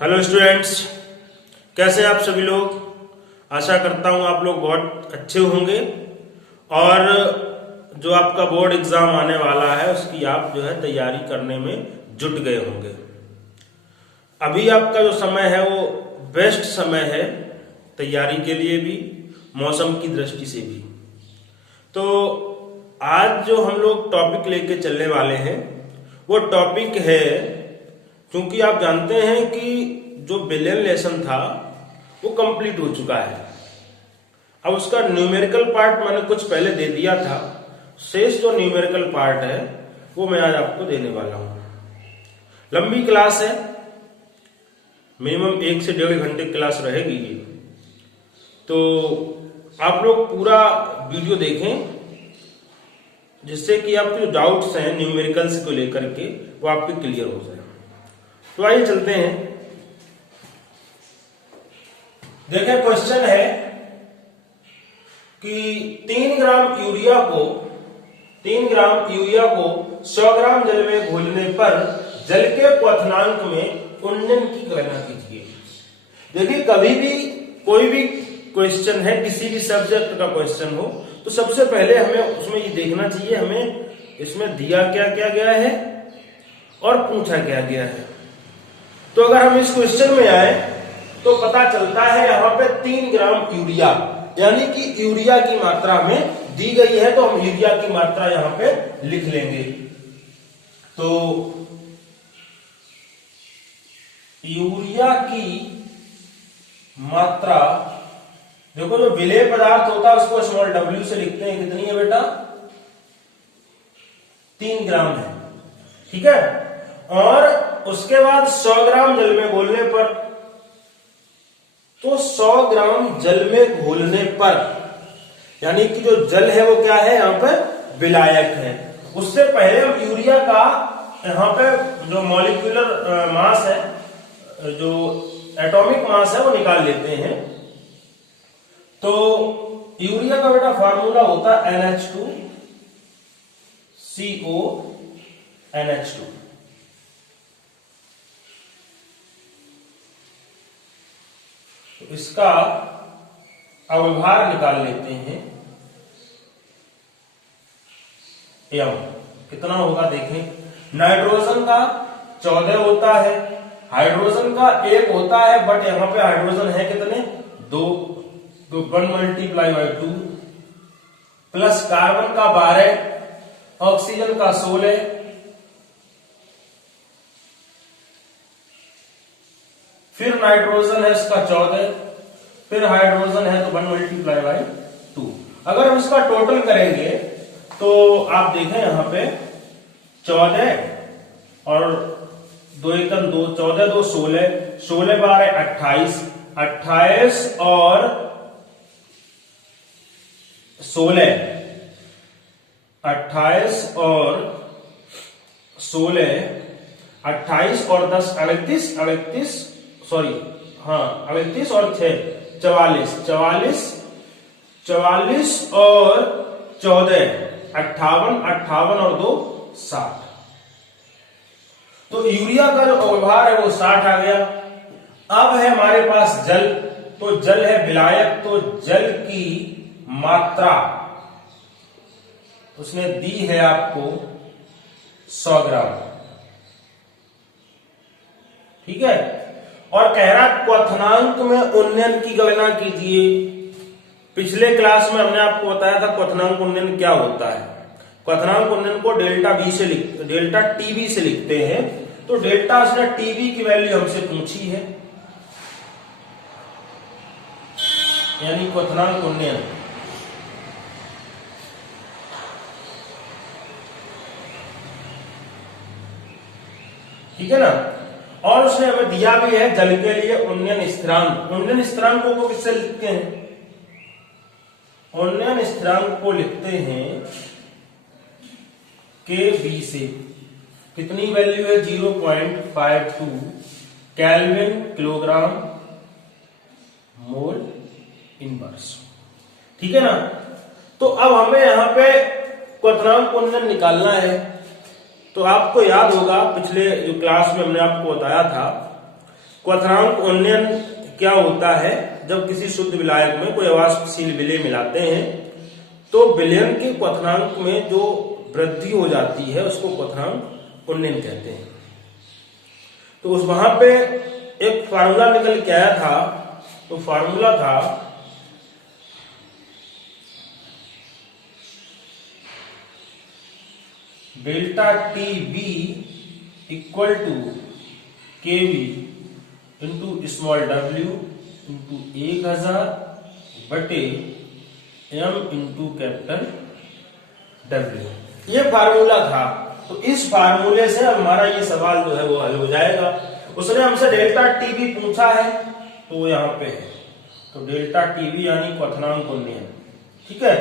Hello students, कैसे आप सभी लोग। आशा करता हूं आप लोग बहुत अच्छे होंगे और जो आपका बोर्ड एग्जाम आने वाला है उसकी आप जो है तैयारी करने में जुट गए होंगे। अभी आपका जो समय है वो बेस्ट समय है तैयारी के लिए भी, मौसम की दृष्टि से भी। तो आज जो हम लोग टॉपिक लेके चलने वाले हैं वो टॉपिक है, क्योंकि आप जानते हैं कि जो बिलियन लेसन था वो कंप्लीट हो चुका है। अब उसका न्यूमेरिकल पार्ट मैंने कुछ पहले दे दिया था, शेष जो न्यूमेरिकल पार्ट है वो मैं आज आपको देने वाला हूं। लंबी क्लास है, मिनिमम 1 से 1.5 घंटे क्लास रहेगी ये, तो आप लोग पूरा वीडियो देखें जिससे कि आपके जो डाउट्स हैं न्यूमेरिकल्स को लेकर के वो आपके क्लियर हो जाए। तो आइए चलते हैं। देखिए क्वेश्चन है कि 3 ग्राम यूरिया को 100 ग्राम जल में घोलने पर जल के क्वथनांक में उन्नयन की गणना कीजिए। देखिए कभी भी कोई भी क्वेश्चन है, किसी भी सब्जेक्ट का क्वेश्चन हो, तो सबसे पहले हमें उसमें ये देखना चाहिए हमें इसमें दिया क्या क्या गया है और पूछा क्या गया है। तो अगर हम इस क्वेश्चन में आए तो पता चलता है यहां पे 3 ग्राम यूरिया यानी कि यूरिया की मात्रा में दी गई है, तो हम यूरिया की मात्रा यहां पे लिख लेंगे। तो यूरिया की मात्रा, देखो जो विलेय पदार्थ होता है उसको स्मॉल w से लिखते हैं, कितनी है बेटा 3 ग्राम है, ठीक है। और उसके बाद 100 ग्राम जल में घोलने पर, तो 100 ग्राम जल में घोलने पर यानी कि जो जल है वो क्या है यहां पर विलायक है। उससे पहले हम यूरिया का यहां पे जो मॉलिक्यूलर मास है, जो एटॉमिक मास है वो निकाल लेते हैं। तो यूरिया का बेटा फार्मूला होता है NH2CO NH2। तो इसका अवभार निकाल लेते हैं, एम कितना होगा देखें। नाइट्रोजन का 14 होता है, हाइड्रोजन का 1 होता है, बट यहां पे हाइड्रोजन है कितने 2, तो 1 × 2 प्लस कार्बन का 12, ऑक्सीजन का 16, फिर नाइट्रोजन है इसका 14, फिर हाइड्रोजन है तो 1 × 2। अगर हम इसका टोटल करेंगे तो आप देखें यहां पे 14 और 2 × 2 14, 2 16, 16 12 28, 28 और 16, 28 और 16, 28 और 10 38, 38 सॉरी हाँ 38 और 6 44, 44 44 और 14 58, 58 और 2 60। तो यूरिया का जो अवभार है वो 60 आ गया। अब है हमारे पास जल, तो जल है विलायक, तो जल की मात्रा उसने दी है आपको 100 ग्राम, ठीक है। और कह रहा क्वथनांक में उन्नयन की गणना कीजिए। पिछले क्लास में हमने आपको बताया था क्वथनांक उन्नयन क्या होता है। क्वथनांक उन्नयन को डेल्टा टीबी से लिखते हैं। तो डेल्टा उसने टीबी की वैल्यू हमसे पूछी है, यानी क्वथनांक उन्नयन। ठीक है ना। और उसने हमें दिया भी है जल के लिए उन्नयन स्थिरांक। उन्नयन स्थिरांक को किससे लिखते हैं, उन्नयन स्थिरांक को लिखते हैं Kb से। कितनी वैल्यू है 0.52 केल्विन किलोग्राम मोल इनवर्स, ठीक है ना। तो अब हमें यहां पे क्वथनांक उन्नयन निकालना है। तो आपको याद होगा पिछले जो क्लास में हमने आपको बताया था क्वथनांक उन्नयन क्या होता है? जब किसी शुद्ध विलायक में कोई अवाष्पशील विलेय मिलाते हैं तो विलयन के क्वथनांक में जो वृद्धि हो जाती है उसको क्वथनांक उन्नयन कहते हैं। तो उस वहां पे एक फार्मूला निकल के आया था, तो फार्मूला था delta T B equal to K V into small W into 1000 बटे एम इंटू कैपिटल डब्ल्यू, ये फार्मूला था। तो इस फार्मूले से हमारा ये सवाल जो है वो हल हो जाएगा। उसने हमसे डेल्टा टी बी पूछा है तो वो यहाँ पे है, तो डेल्टा टी बी यानी क्वथनांक उन्नयन, ठीक है।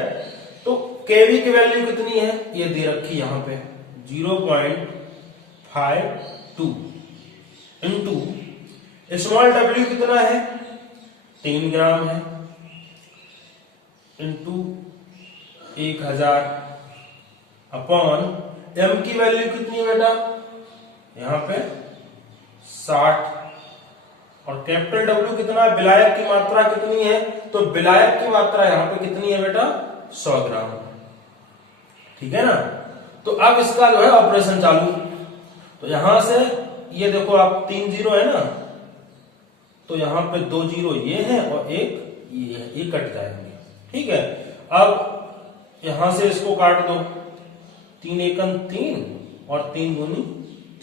तो केवी की वैल्यू कितनी है ये दे रखी यहाँ पे 0.52 इंटू स्मॉल डब्ल्यू कितना है 3 ग्राम है इंटू 1000 अपॉन एम की वैल्यू कितनी है बेटा यहाँ पे 60 और कैपिटल डब्ल्यू कितना है, विलायक की मात्रा कितनी है, तो विलायक की मात्रा यहाँ पे कितनी है बेटा 100 ग्राम, ठीक है ना। तो अब इसका जो है ऑपरेशन चालू, तो यहां से ये देखो आप 3 जीरो है ना, तो यहाँ पे 2 जीरो ये है और एक ये है, ये कट जाएंगे, ठीक है। अब यहां से इसको काट दो, 3 एकम 3 और 3 दूनी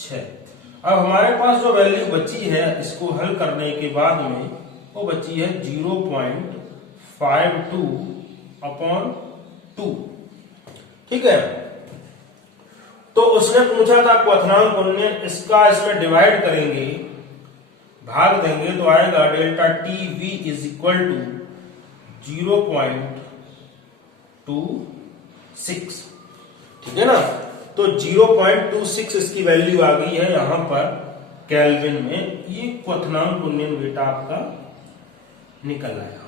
6। अब हमारे पास जो वैल्यू बची है इसको हल करने के बाद में वो बची है 0.52 अपॉन 2, ठीक है। तो उसने पूछा था क्वथनांक उन्नयन, इसका इसमें डिवाइड करेंगे, भाग देंगे तो आएगा delta T V is equal to 0.26, ठीक है ना। तो 0.26 इसकी वैल्यू आ गई है यहां पर केल्विन में, ये क्वथनांक उन्नयन बेटा आपका निकल आया।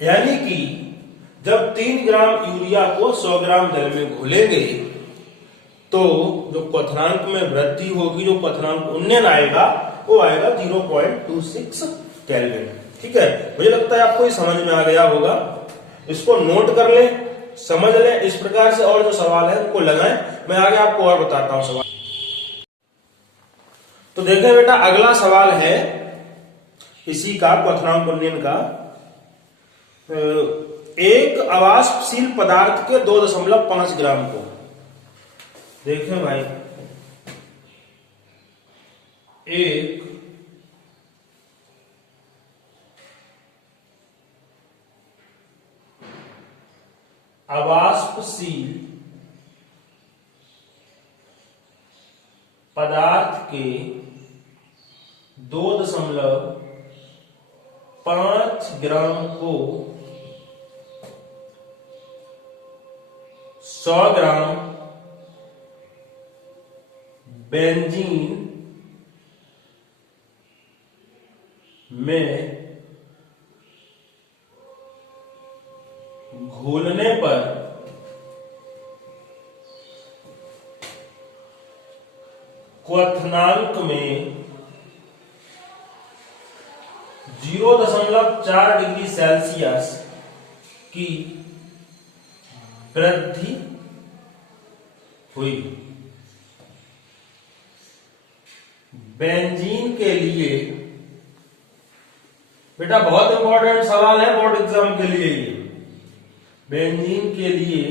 यानी कि जब 3 ग्राम यूरिया को 100 ग्राम जल में घोलेंगे तो जो क्वथनांक में वृद्धि होगी, जो क्वथनांक उन्नयन आएगा वो आएगा 0.26 केल्विन, ठीक है। मुझे लगता है आपको ये समझ में आ गया होगा, इसको नोट कर ले, समझ ले, इस प्रकार से और जो सवाल है उनको लगाएं, मैं आगे आपको और बताता हूं सवाल। तो देखें बेटा अगला सवाल है इसी का क्वथनांक उन्नयन का, एक अवाष्पशील पदार्थ के 2.5 ग्राम को, देखें भाई एक अवाष्पशील पदार्थ के 2.5 ग्राम को 100 ग्राम बेंजीन में घोलने पर क्वथनांक में 0.4 डिग्री सेल्सियस की वृद्धि हुई। बेंजीन के लिए बेटा बहुत इंपॉर्टेंट सवाल है बोर्ड एग्जाम के लिए, ये बेंजीन के लिए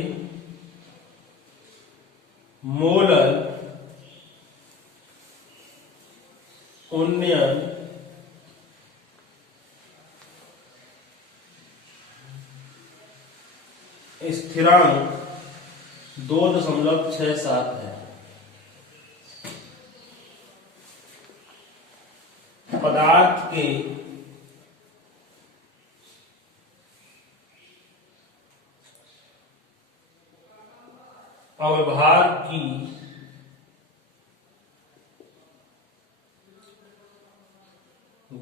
मोलर उन्नयन स्थिरांक 2.67 है। पदार्थ के अवभार की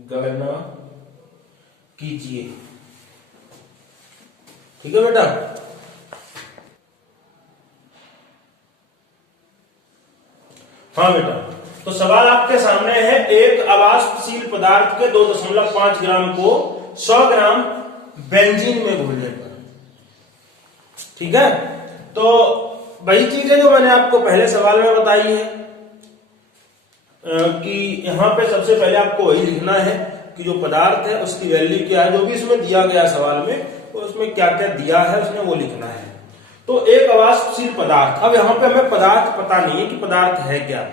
गणना कीजिए, ठीक है बेटा। हाँ बेटा तो सवाल आपके सामने है, एक अवाष्पशील पदार्थ के 2.5 ग्राम को 100 ग्राम बेंजीन में घोलने पर। ठीक है, तो वही चीज है जो मैंने आपको पहले सवाल में बताई है कि यहां पे सबसे पहले आपको वही लिखना है कि जो पदार्थ है उसकी वैल्यू क्या है, जो भी इसमें दिया गया सवाल में, तो उसमें क्या क्या दिया है उसने वो लिखना है। तो एक अवाष्पशील पदार्थ, अब यहां पे हमें पदार्थ पता नहीं है कि पदार्थ है क्या,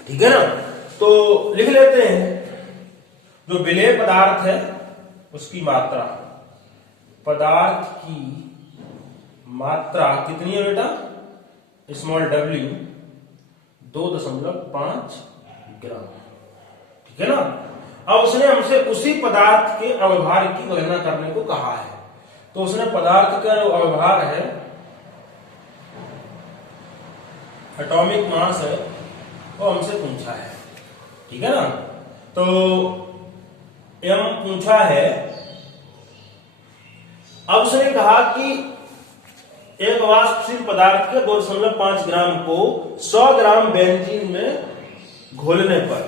ठीक है ना, तो लिख लेते हैं। जो विलेय पदार्थ है उसकी मात्रा, पदार्थ की मात्रा कितनी है बेटा, स्मॉल w 2.5 ग्राम, ठीक है ना। अब उसने हमसे उसी पदार्थ के अव्यवहार की गणना करने को कहा है, तो उसने पदार्थ का जो अव्यवहार है, एटॉमिक मास है, वो हमसे पूछा है, ठीक है ना। तो m पूछा है। अब उसने कहा कि एक अवाष्पशील पदार्थ के 2.5 ग्राम को 100 ग्राम बेंजीन में घोलने पर,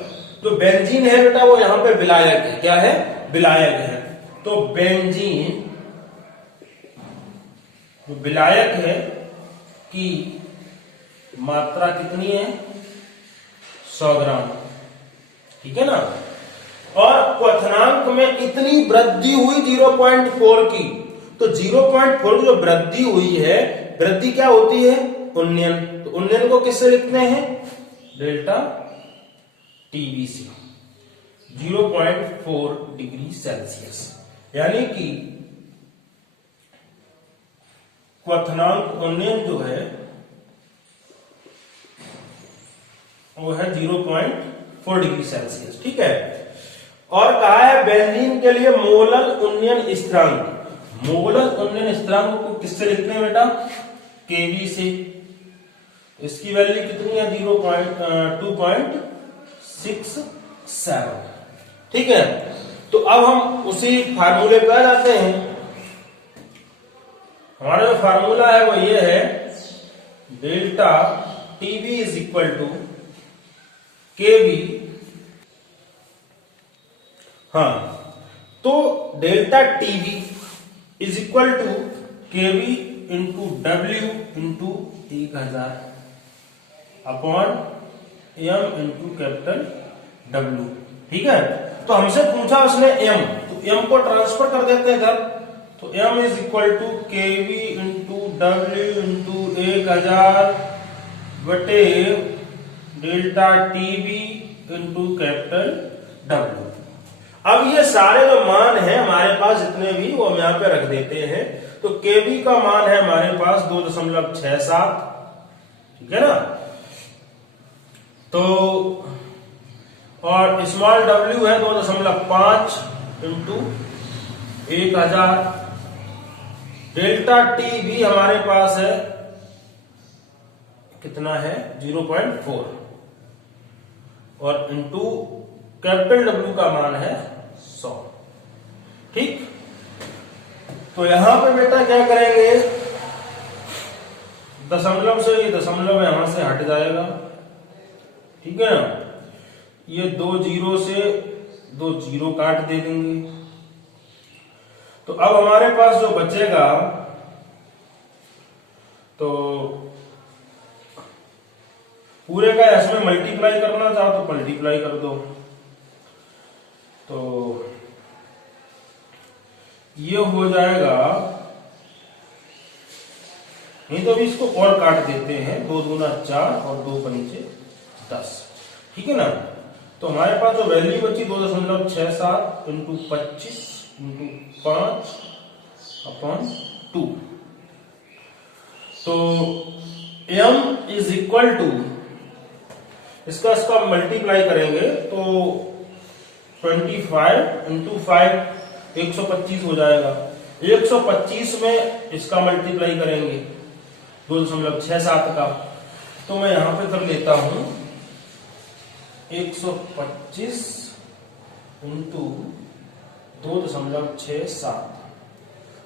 तो बेंजीन है बेटा वो यहां पे विलायक है, क्या है, विलायक है। तो बेंजीन विलायक है की मात्रा कितनी है, 100 ग्राम, ठीक है ना। और क्वथनांक में इतनी वृद्धि हुई 0.4 की, तो 0.4 की जो वृद्धि हुई है, वृद्धि क्या होती है, उन्नयन, तो उन्नयन को किससे लिखते हैं, डेल्टा टीवी से, 0.4 डिग्री सेल्सियस, यानी कि क्वथनांक उन्नयन जो है वो है 0.4 डिग्री सेल्सियस, ठीक है। और कहा है बेंजीन के लिए मोलल उन्नयन स्थिरांक, मोलल उन्नयन स्थिरांक को किससे लिखते हैं बेटा, केवी से, इसकी वैल्यू कितनी है, 2.67, ठीक है। तो अब हम उसी फार्मूले पे आ जाते हैं। हमारा जो फार्मूला है वो ये है, delta TV is equal to KV, हाँ, तो delta TV is equal to KV into W into 1000 upon M into capital W, ठीक है। तो हमसे पूछा उसने एम, तो एम को ट्रांसफर कर देते हैं इधर, तो M is equal to KV into W into 1000 बटे delta TV into capital W. अब ये सारे जो मान है हमारे पास जितने भी, वो हम यहां पे रख देते हैं। तो केवी का मान है हमारे पास 2.67, ठीक है ना। तो और स्मॉल डब्ल्यू है 2.5 इंटू 1000, डेल्टा टी भी हमारे पास है कितना है, 0.4, और इंटू कैपिटल डब्ल्यू का मान है 100, ठीक। तो यहां पे बेटा क्या करेंगे, दशमलव से ये दशमलव यहां से हट जाएगा, ठीक है ना। ये 2 जीरो से 2 जीरो काट दे देंगे। तो अब हमारे पास जो बचेगा, तो पूरे का इसमें मल्टीप्लाई करना चाहो तो मल्टीप्लाई कर दो, तो ये हो जाएगा, नहीं तो अभी इसको और काट देते हैं, 2 दूना 4 और 2 पंचे 10, ठीक है ना। तो हमारे पास जो वैल्यू बची 2.67 इंटू 25 इंटू 5 अपॉन 2, तो m इज इक्वल टू, इसका मल्टीप्लाई करेंगे तो 25 इंटू 5 125 हो जाएगा। 125 में इसका मल्टीप्लाई करेंगे 2.67 का, तो मैं यहां पे कर लेता हूं 125 इंटू 2.67,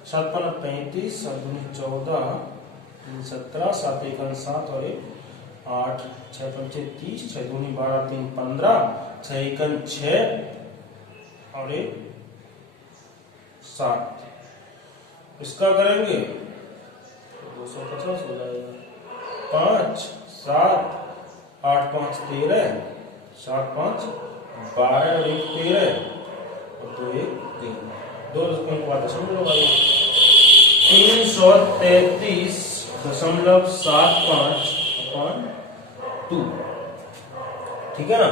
7 35, 7 14, 17, 7 1 7 और 1 8 6 पंचे 30, 6 दूनी 12, 3 15, 6 एकम 6 और 1 7। इसका करेंगे 250 हो जाएगा। 5 7 8 5 13, 7 5 12 और 1 13 और 2 1 3, 2 दशमलव के बाद दशमलव आएगा। 333.75/2। ठीक है ना।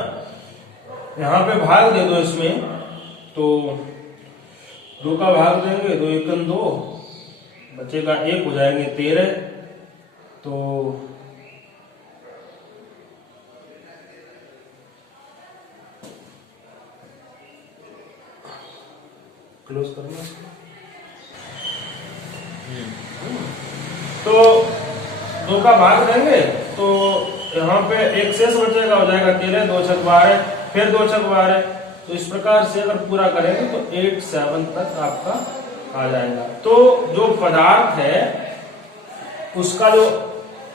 यहाँ पे भाग दे दो इसमें, तो 2 का भाग देंगे, 2 एकम 2, बचेगा 1, हो जाएंगे 13। तो क्लोज करना इसको। तो 2 का भाग देंगे तो यहाँ पे एक शेष बचेगा, हो जाएगा 13, 2 छक 12, फिर 2 छक 12। तो इस प्रकार से अगर पूरा करेंगे तो 87 तक आपका आ जाएगा। तो जो पदार्थ है उसका जो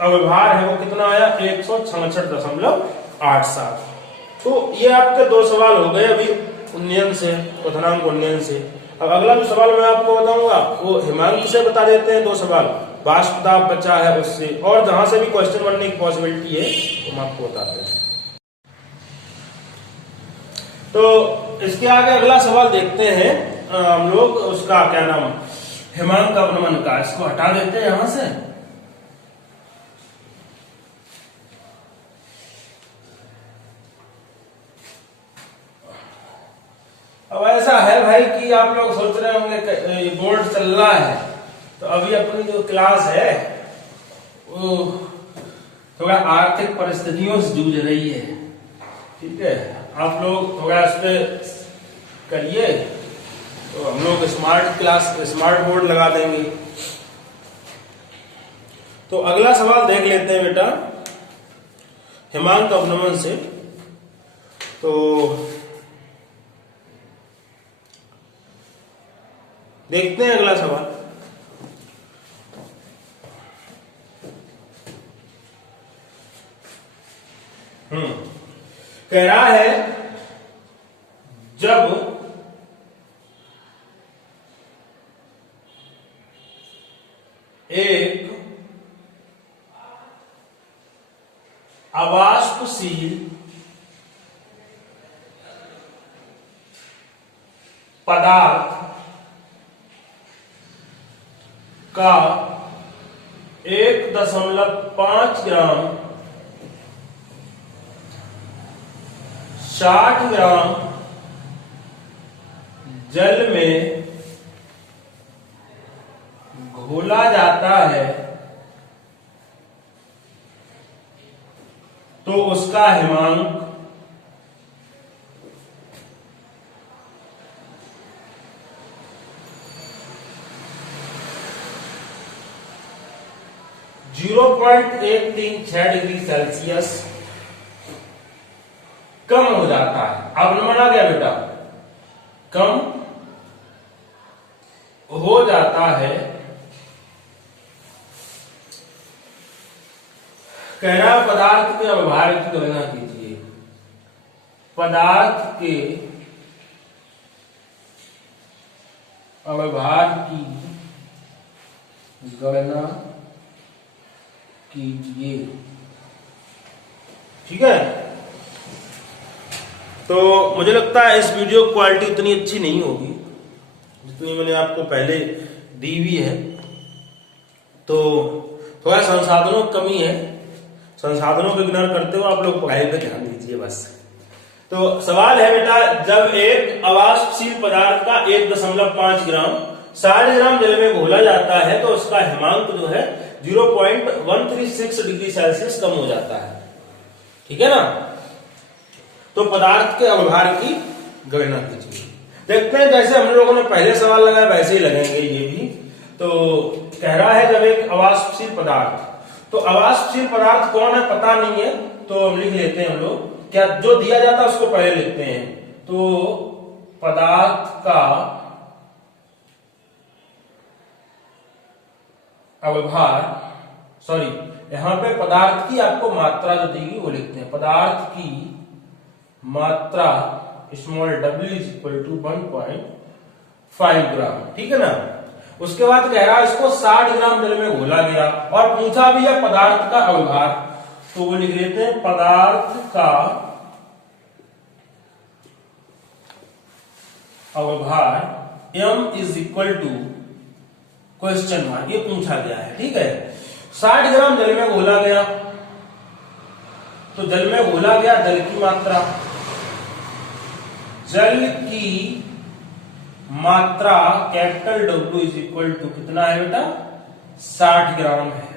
अव्यवहार है वो कितना आया, 166.87। तो ये आपके 2 सवाल हो गए अभी उन्नयन से, क्वथनांक उन्नयन से। अब अगला जो सवाल मैं आपको बताऊंगा वो हिमांक से बता देते हैं। 2 सवाल वाष्प दाब बचा है उससे, और जहां से भी क्वेश्चन बनने की पॉसिबिलिटी है तो हम आपको बताते हैं। तो इसके आगे अगला सवाल देखते हैं हम लोग, उसका क्या नाम, हिमांक अवनमन का। इसको हटा देते हैं यहां से। अब ऐसा है भाई कि आप लोग सोच रहे होंगे कि बोर्ड चल रहा है, तो अभी अपनी जो क्लास है वो थोड़ा आर्थिक परिस्थितियों से जूझ रही है। ठीक है, आप लोग थोड़ा इस पे करिए तो हम लोग स्मार्ट बोर्ड लगा देंगे। तो अगला सवाल देख लेते हैं बेटा हिमांक अवनमन से। तो देखते हैं अगला सवाल। कह रहा है जब एक अवाष्पशील पदार्थ का 1.5 ग्राम 60 ग्राम जल में घोला जाता है तो उसका हिमांक 0.136 डिग्री सेल्सियस कम हो जाता है। अवनमन आ गया बेटा, कम हो जाता है। कह रहा पदार्थ के अव्यवहार की गणना कीजिए। पदार्थ के अव्यवहार की गणना कीजिए। ठीक है, तो मुझे लगता है इस वीडियो की क्वालिटी उतनी अच्छी नहीं होगी जितनी मैंने आपको पहले दी हुई है। तो थोड़ा संसाधनों की कमी है, संसाधनों को इग्नोर करते हुए आप लोग पढ़ाई पे ध्यान दीजिए बस। तो सवाल है बेटा, जब एक अवाष्पशील पदार्थ का 1.5 ग्राम 60 ग्राम जल में घोला जाता है तो उसका हिमांक जो है 0.136 डिग्री सेल्सियस कम हो जाता है। ठीक है ना। तो पदार्थ के अव्यवहार की गणना कीजिए। देखते हैं जैसे हम लोगों ने पहले सवाल लगाया वैसे ही लगेंगे ये भी। तो कह रहा है जब एक अवाष्पशील पदार्थ, तो अवाष्पशील पदार्थ कौन है पता नहीं है, तो हम लिख लेते हैं हम लोग, क्या जो दिया जाता है उसको पहले लिखते हैं। तो पदार्थ का अव्यवहार, यहाँ पे पदार्थ की आपको मात्रा जो देगी वो लिखते हैं, पदार्थ की मात्रा small w is equal to 1.5 gram, ठीक है ना। उसके बाद कह रहा है इसको 60 ग्राम जल में घोला गया और पूछा भी है पदार्थ का अवभार, तो वो लिख लेते हैं पदार्थ का अवभार m is equal to question mark, ये पूछा गया है, ठीक है। 60 ग्राम जल में घोला गया, तो जल में घोला गया जल की मात्रा, जल की मात्रा capital W is equal to कितना है बेटा 60 ग्राम है,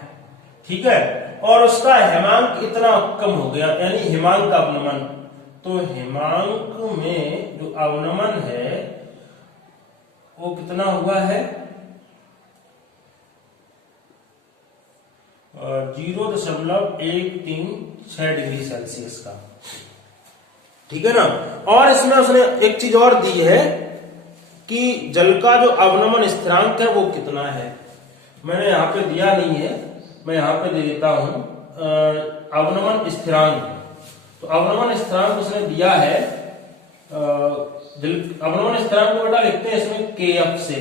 ठीक है। और उसका हिमांक इतना कम हो गया, यानी हिमांक अवनमन, तो हिमांक में जो अवनमन है वो कितना हुआ है 0.136 डिग्री सेल्सियस का, ठीक है ना। और इसमें उसने एक चीज और दी है कि जल का जो अवनमन स्थिरांक है वो कितना है, मैंने यहां पे दिया नहीं है, मैं यहां पे दे देता हूं अवनमन स्थिरांक। तो अवनमन स्थिरांक उसने दिया है, अवनमन स्थिरांक को बेटा लिखते हैं इसमें kf से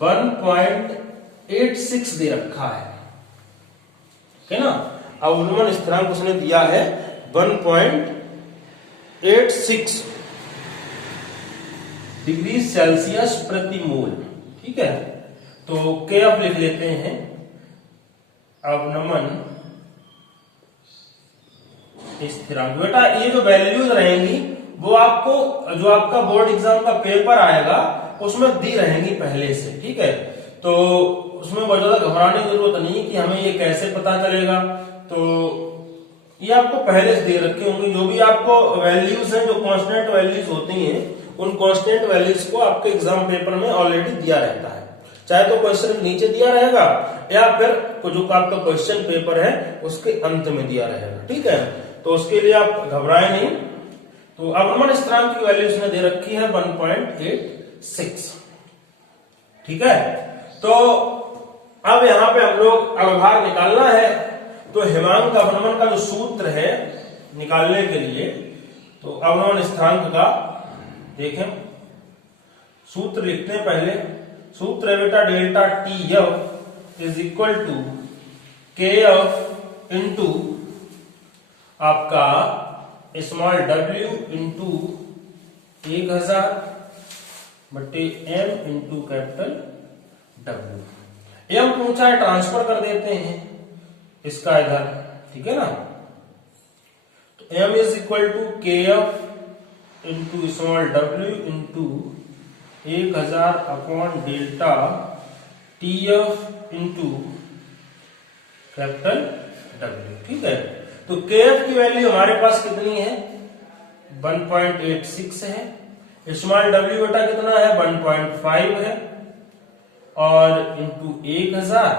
1.86 दे रखा है, ठीक है ना। अवनमन स्थिरांक उसने दिया है 1.86 डिग्री सेल्सियस प्रति मोल, ठीक है। तो kf लिख लेते हैं अवनमन स्थिरांक। बेटा ये जो वैल्यूज रहेंगी वो आपको जो आपका बोर्ड एग्जाम का पेपर आएगा उसमें दी रहेंगी पहले से, ठीक है। तो उसमें बहुत ज्यादा घबराने की जरूरत नहीं कि हमें ये कैसे पता चलेगा, तो ये आपको पहले से दे रखे होंगे। जो भी आपको वैल्यूज हैं, जो कांस्टेंट वैल्यूज होती हैं, उन कांस्टेंट वैल्यूज को आपके एग्जाम पेपर में ऑलरेडी दिया रहता है, चाहे तो क्वेश्चन नीचे दिया रहेगा या फिर जो आपका क्वेश्चन पेपर है उसके अंत में दिया रहेगा, ठीक है। तो उसके लिए आप घबराए नहीं। तो अवनमन स्थिरांक की वैल्यू उसने दे रखी है 1.86, ठीक है। तो अब यहां पे हम लोग अवभार निकालना है, तो हिमांक अवनमन का जो सूत्र है निकालने के लिए, तो अवनमन स्थिरांक का देखें सूत्र लिखते हैं। पहले सूत्र है बेटा delta TF is equal to KF into आपका स्मॉल w इंटू 1000 बट्टे m into capital W। m पूछा है, ट्रांसफर कर देते हैं इसका इधर, ठीक है ना। तो m is equal to KF into small w into 1000 upon delta TF into capital W, ठीक है। तो KF की वैल्यू हमारे पास कितनी है 1.86 है, स्मॉल w बेटा कितना है 1.5 है, और इंटू 1000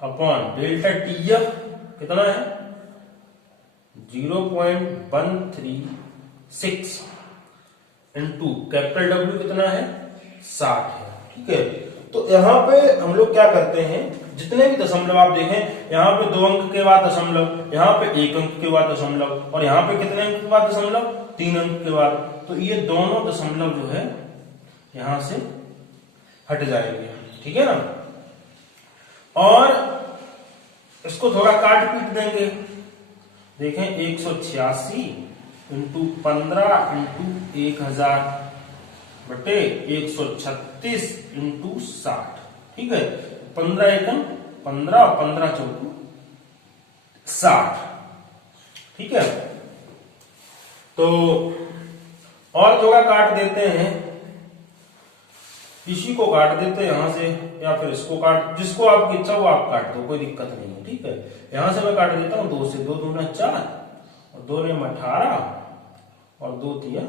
अपॉन डेल्टा TF कितना है 0.136 इंटू कैपिटल W कितना है 60 है, ठीक है। तो यहां पे हम लोग क्या करते हैं, जितने भी दशमलव आप देखें, यहाँ पे 2 अंक के बाद दशमलव, यहाँ पे 1 अंक के बाद दशमलव, और यहाँ पे कितने अंक के बाद दशमलव 3 अंक के बाद, तो ये दोनों दशमलव जो है यहां से हट जाएंगे, ठीक है ना। और इसको थोड़ा काट पीट देंगे, देखें 186 इंटू 15 इंटू 1000 बटे 136 इंटू 60, ठीक है। 15 एकम 15 और 15 चौकू 60, ठीक है। तो और थोड़ा काट देते हैं, इसी को काट देते हैं यहां से, या फिर इसको काट, जिसको आपकी इच्छा वो आप काट दो, कोई दिक्कत नहीं है, ठीक है। यहां से मैं काट देता हूं 2 से, 2 दूना 4 और 2 ने 18 और 2 तिया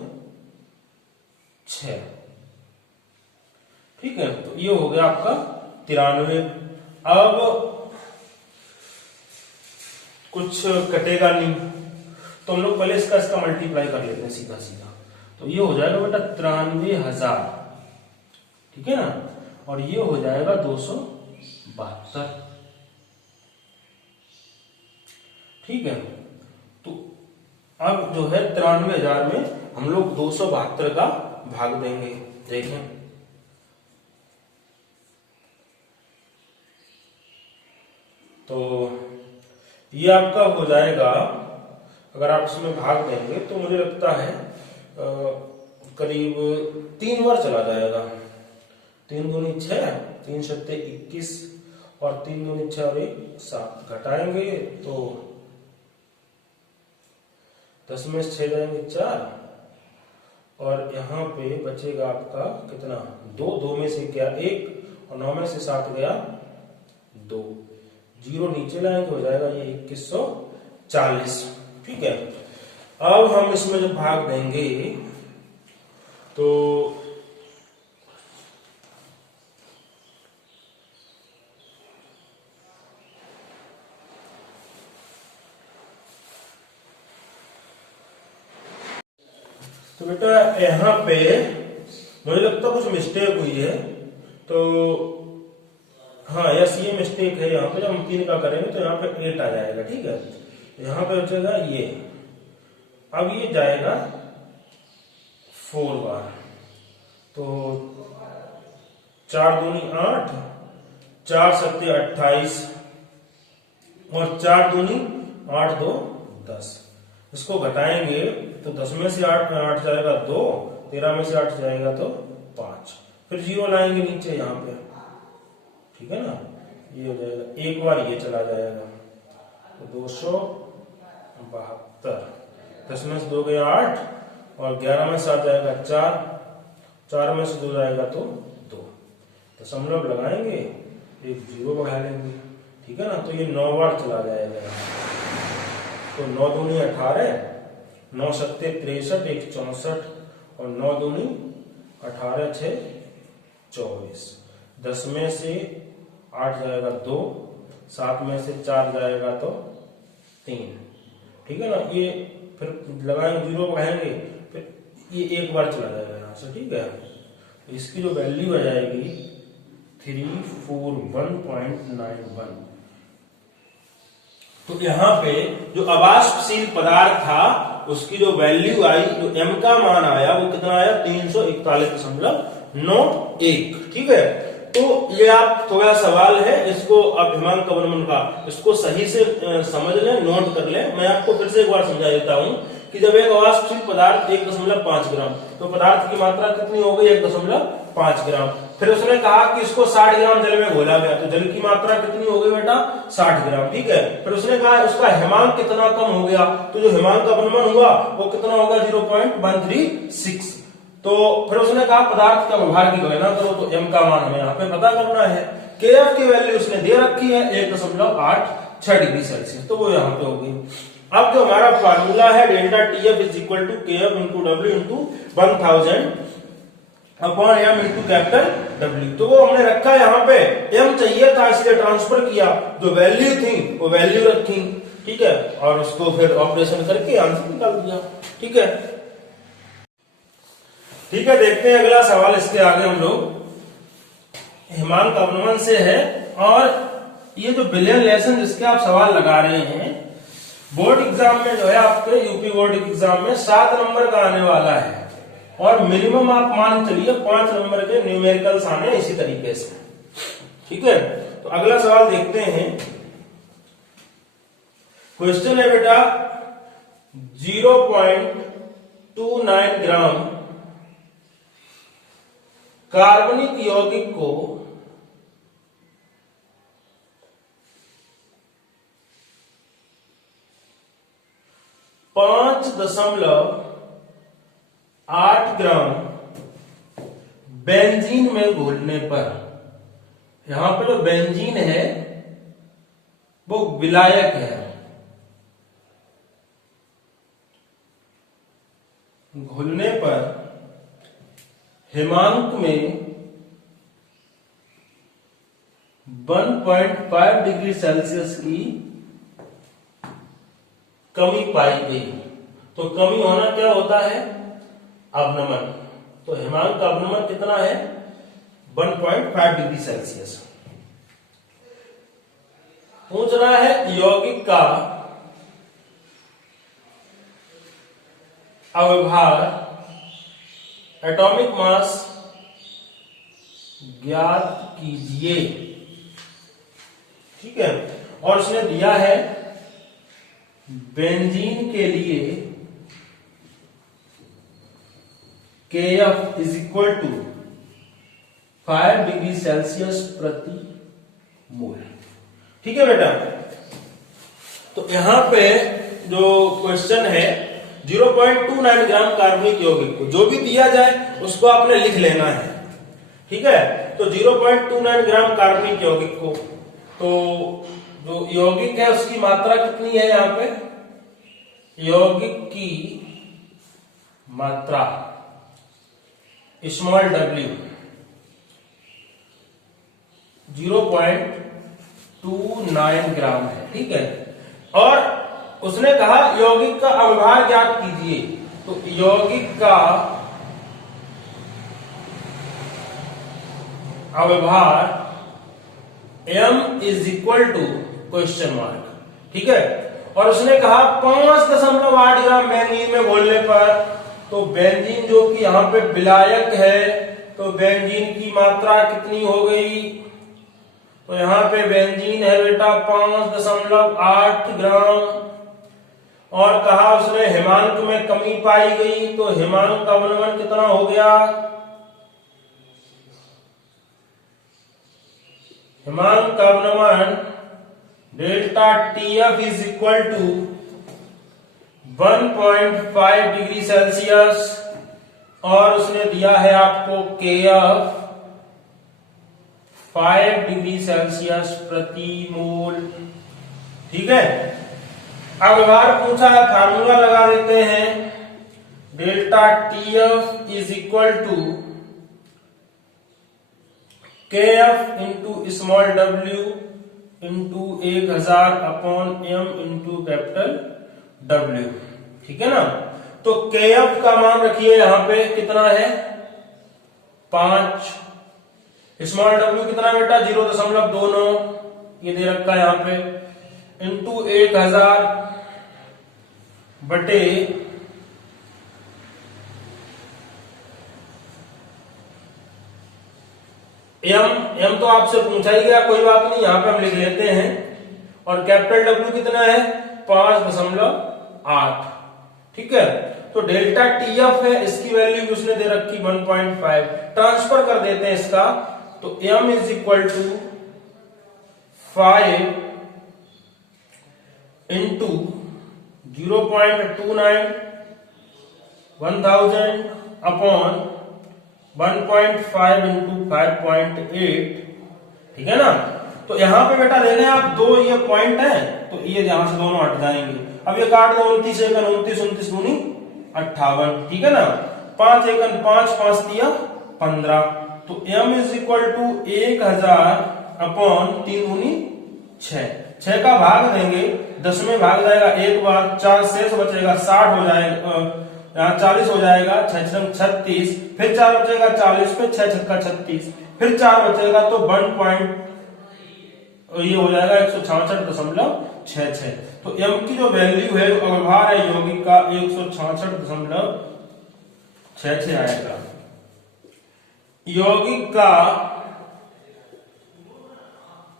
6, ठीक है। तो ये हो गया आपका 93। अब कुछ कटेगा नहीं, तो हम लोग पहले इसका मल्टीप्लाई कर लेते हैं सीधा सीधा, तो ये हो जाएगा बेटा 93,000, ठीक है ना, और ये हो जाएगा 272, ठीक है। तो अब जो है 93,000 में हम लोग 272 का भाग देंगे। देखें, तो ये आपका हो जाएगा, अगर आप इसमें भाग देंगे तो मुझे लगता है करीब 3 बार चला जाएगा। 3 दूनी 6, 3 सत्ते 21 और 3 दूनी 6 और 1 7 घटाएंगे तो 10 में से 6 जाएंगे 4 और यहाँ पे बचेगा आपका कितना 2 में से क्या 1 और 9 में से 7 गया 2, 0 नीचे लाएंगे हो जाएगा ये 2140। ठीक है। अब हम इसमें जब भाग देंगे तो बेटा यहाँ पे मुझे लगता है कुछ मिस्टेक हुई है, तो हाँ यस ये मिस्टेक है। यहाँ पे जब हम 3 का करेंगे तो यहाँ पे 8 आ जाएगा। ठीक है, यहाँ पे बचेगा ये, अब ये जाएगा 4 बार, तो 4 दूनी 8, 4 सत्ते 28 और 4 दूनी 8 2 10। इसको घटाएंगे तो 10 में से 8 जाएगा 2, 13 में से 8 जाएगा तो 5, फिर 0 लाएंगे नीचे यहाँ पे। ठीक है ना, ये हो जाएगा, एक बार ये चला जाएगा तो 272, 10 में से 2 गया 8 और 11 में से 7 जाएगा 4, 4 में से 2 जाएगा तो 2, दशमलव लगाएंगे, एक 0 बढ़ा लेंगे। ठीक है ना, तो ये 9 बार चला जाएगा। तो 9 दूनी 18, 9 सत्ते 63, 1 64 और 9 दूनी 18 6 24, 10 में से 8 जाएगा 2, 7 में से 4 जाएगा तो 3। ठीक है ना, ये फिर लगाएंगे 0 बढ़ाएंगे, फिर ये एक बार चला जाएगा यहाँ से। ठीक है, इसकी जो वैल्यू आ जाएगी 341.91। तो यहाँ पे जो अवाष्पशील पदार्थ था उसकी जो वैल्यू आई, जो m का मान आया वो कितना आया 341.91। ठीक है, तो ये आप थोड़ा सवाल है, इसको आप हिमांक अवनमन का इसको सही से समझ लें, नोट कर लें। मैं आपको फिर से एक बार समझा देता हूं कि जब एक अवाष्पशील पदार्थ 1.5 ग्राम, तो पदार्थ की मात्रा कितनी हो गई 1.5 ग्राम। फिर उसने कहा कि इसको 60 ग्राम जल में घोला गया, तो जल की मात्रा कितनी हो गई बेटा 60 ग्राम। ठीक है, फिर उसने कहा उसका हिमांक कितना कम हो गया, तो जो हिमांक अवनमन हुआ वो कितना होगा 0.136। तो फिर उसने कहा पदार्थ का व्यवहार की गणना करो, तो m का मान हमें यहाँ पे पता करना है। kf की वैल्यू उसने दे रखी है 1.86 डिग्री सेल्सियस, तो वो यहाँ पे होगी। अब जो हमारा फार्मूला है delta TF is equal to KF into W into 1000 upon M into capital W, तो वो हमने रखा यहाँ पे, M चाहिए था इसलिए ट्रांसफर किया, जो वैल्यू थी वो वैल्यू रखी। ठीक है, और उसको फिर ऑपरेशन करके आंसर निकाल दिया। ठीक है, ठीक है, देखते हैं अगला सवाल। इसके आगे हम लोग हिमांक अवनमन से है, और ये जो बिलियन लेसन जिसके आप सवाल लगा रहे हैं बोर्ड एग्जाम में, जो है आपके यूपी बोर्ड एग्जाम में 7 नंबर का आने वाला है, और मिनिमम आप मान चलिए 5 नंबर के न्यूमेरिकल्स आने इसी तरीके से। ठीक है, तो अगला सवाल देखते हैं। क्वेश्चन है बेटा 0.29 ग्राम कार्बनिक यौगिक को 5.8 ग्राम बेंजीन में घोलने पर, यहां पर जो बेंजीन है वो विलायक है, घुलने पर हिमांक में 1.5 डिग्री सेल्सियस की कमी पाई गई। तो कमी होना क्या होता है अवनमन, तो हिमांक का अवनमन कितना है 1.5 डिग्री सेल्सियस। पूछ रहा है यौगिक का अव्यवहार एटॉमिक मास ज्ञात कीजिए। ठीक है, और उसने दिया है बेंजीन के लिए Kf is equal to 5 degree Celsius प्रति मोल। ठीक है बेटा, तो यहां पे जो क्वेश्चन है 0.29 ग्राम कार्बनिक यौगिक को जो भी दिया जाए उसको आपने लिख लेना है। ठीक है, तो 0.29 ग्राम कार्बनिक यौगिक को, तो जो यौगिक है उसकी मात्रा कितनी है यहां पे, यौगिक की मात्रा स्मॉल w 0.29 ग्राम है। ठीक है, और उसने कहा यौगिक का अव्यवहार ज्ञात कीजिए, तो यौगिक का अव्यवहार m is equal to question mark. ठीक है, और उसने कहा 5.8 ग्राम बेंजीन में घोलने पर, तो बेंजीन जो कि यहां पे विलायक है, तो बेंजीन की मात्रा कितनी हो गई, तो यहां पे बेंजीन है बेटा 5.8 ग्राम, और कहा उसने हिमांक में कमी पाई गई, तो हिमांक का अवनमन कितना हो गया, हिमांक का अवनमन delta TF is equal to 1.5 degree Celsius, और उसने दिया है आपको KF 5 डिग्री सेल्सियस प्रति मोल। ठीक है, अब व्यवहार पूछा है, फार्मूला लगा देते हैं, delta TF is equal to KF into small w into 1000 upon m into capital W। ठीक है ना, तो KF का मान रखिए यहां पे कितना है 5, स्मॉल w कितना बेटा 0.29 ये दे रखा है यहां पे, इंटू 1000 बटे m तो आपसे पूछा ही गया, कोई बात नहीं, यहां पे हम लिख लेते हैं, और कैपिटल W कितना है 5.8। ठीक है, तो डेल्टा TF है, इसकी वैल्यू भी उसने दे रखी 1.5, ट्रांसफर कर देते हैं इसका, तो m is equal to 5 into 0.29 1000 upon 1.5 into 5.8। ठीक है ना, तो यहां पे बेटा देने आप दो ये पॉइंट है, तो ये यहां से दोनों हट जाएंगे, अब ये काट दो 29 एकन 29 29 दूनी 58। ठीक है ना, 5 एकन 5 5 दिया 15, तो m is equal to 1000 upon 3 दूनी 6, 6 का भाग देंगे 10 में भाग जाएगा एक बार, 4 शेष बचेगा 60 हो जाएगा, यहाँ 40 हो जाएगा, 6 36, फिर 4 बचेगा 40, फिर 6 छक्का 36, फिर 4 बचेगा, तो 1 पॉइंट ये हो जाएगा 166.66। तो m की जो वैल्यू है अव्यवहार है यौगिक का 166.66 आएगा। यौगिक का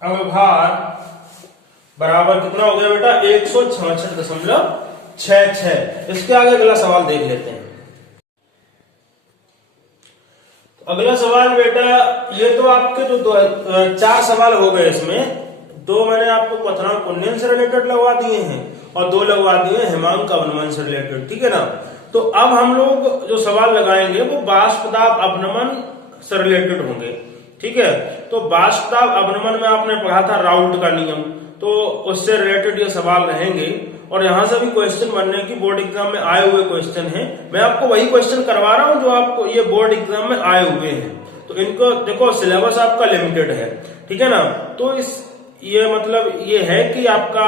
अव्यवहार बराबर कितना हो गया बेटा 166.66। इसके आगे अगला सवाल देख लेते हैं। अगला सवाल बेटा, ये तो आपके जो 4 सवाल हो गए, इसमें 2 मैंने आपको क्वथनांक कुंडन से रिलेटेड लगवा दिए हैं और 2 लगवा दिए हैं हिमांक अवनमन से रिलेटेड। ठीक है ना, तो अब हम लोग जो सवाल लगाएंगे वो बाष्प दाब अवनमन से रिलेटेड होंगे। ठीक है, तो बाष्प दाब अवनमन में आपने पढ़ा था राउल्ट का नियम, तो उससे रिलेटेड ये सवाल रहेंगे, और यहां से भी क्वेश्चन बनने की बोर्ड एग्जाम में आए हुए क्वेश्चन हैं। मैं आपको वही क्वेश्चन करवा रहा हूं जो आपको ये बोर्ड एग्जाम में आए हुए हैं, तो इनको देखो सिलेबस आपका लिमिटेड है। ठीक है ना, तो ये मतलब ये है कि आपका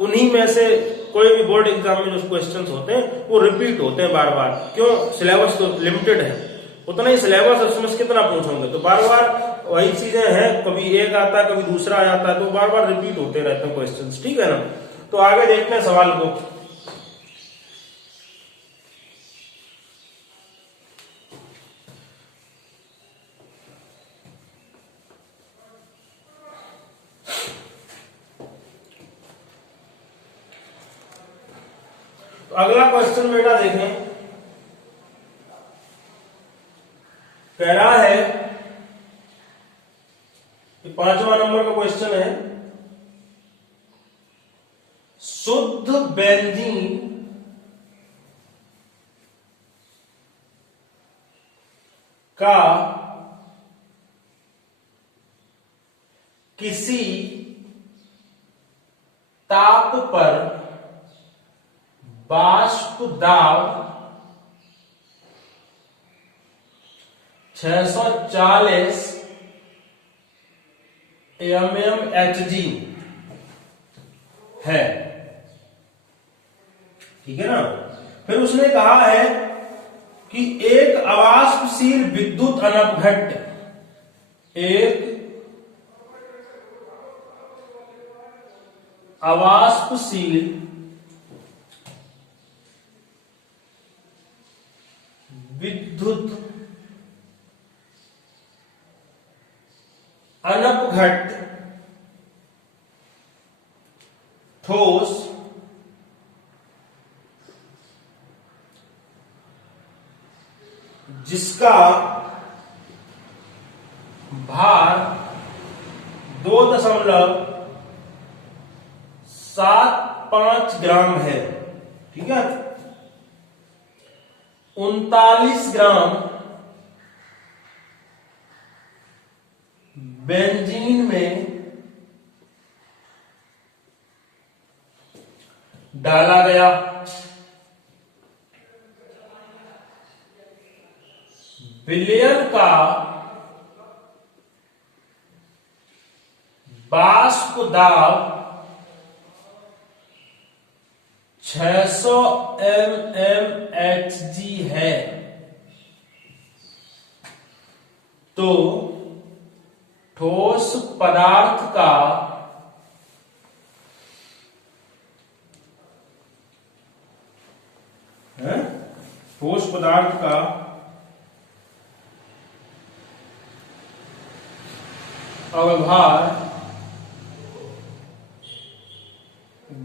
उन्हीं में से कोई भी बोर्ड एग्जाम में जो क्वेश्चन होते हैं वो रिपीट होते हैं बार बार, क्यों, सिलेबस तो लिमिटेड है, उतना ही सिलेबस, उसमें कितना पूछोगे, तो बार बार वही चीजें हैं, कभी एक आता है कभी दूसरा आ जाता है, तो बार बार रिपीट होते रहते हैं क्वेश्चंस। ठीक है ना, तो आगे देखते हैं सवाल को। तो अगला क्वेश्चन बेटा देखें, कह रहा है, 5वां नंबर का क्वेश्चन है, शुद्ध बेंजीन का किसी ताप पर वाष्प दाब 640 mmHg है, ठीक है ना। फिर उसने कहा है कि एक अवाष्पशील विद्युत अनपघट्ट, एक अवाष्पशील विद्युत अनपघट्ट ठोस जिसका भार 2.75 ग्राम है, ठीक है, 39 ग्राम बेंजीन में डाला गया, विलयन का वाष्प दाब 600 mmHg है, तो ठोस पदार्थ का अवभार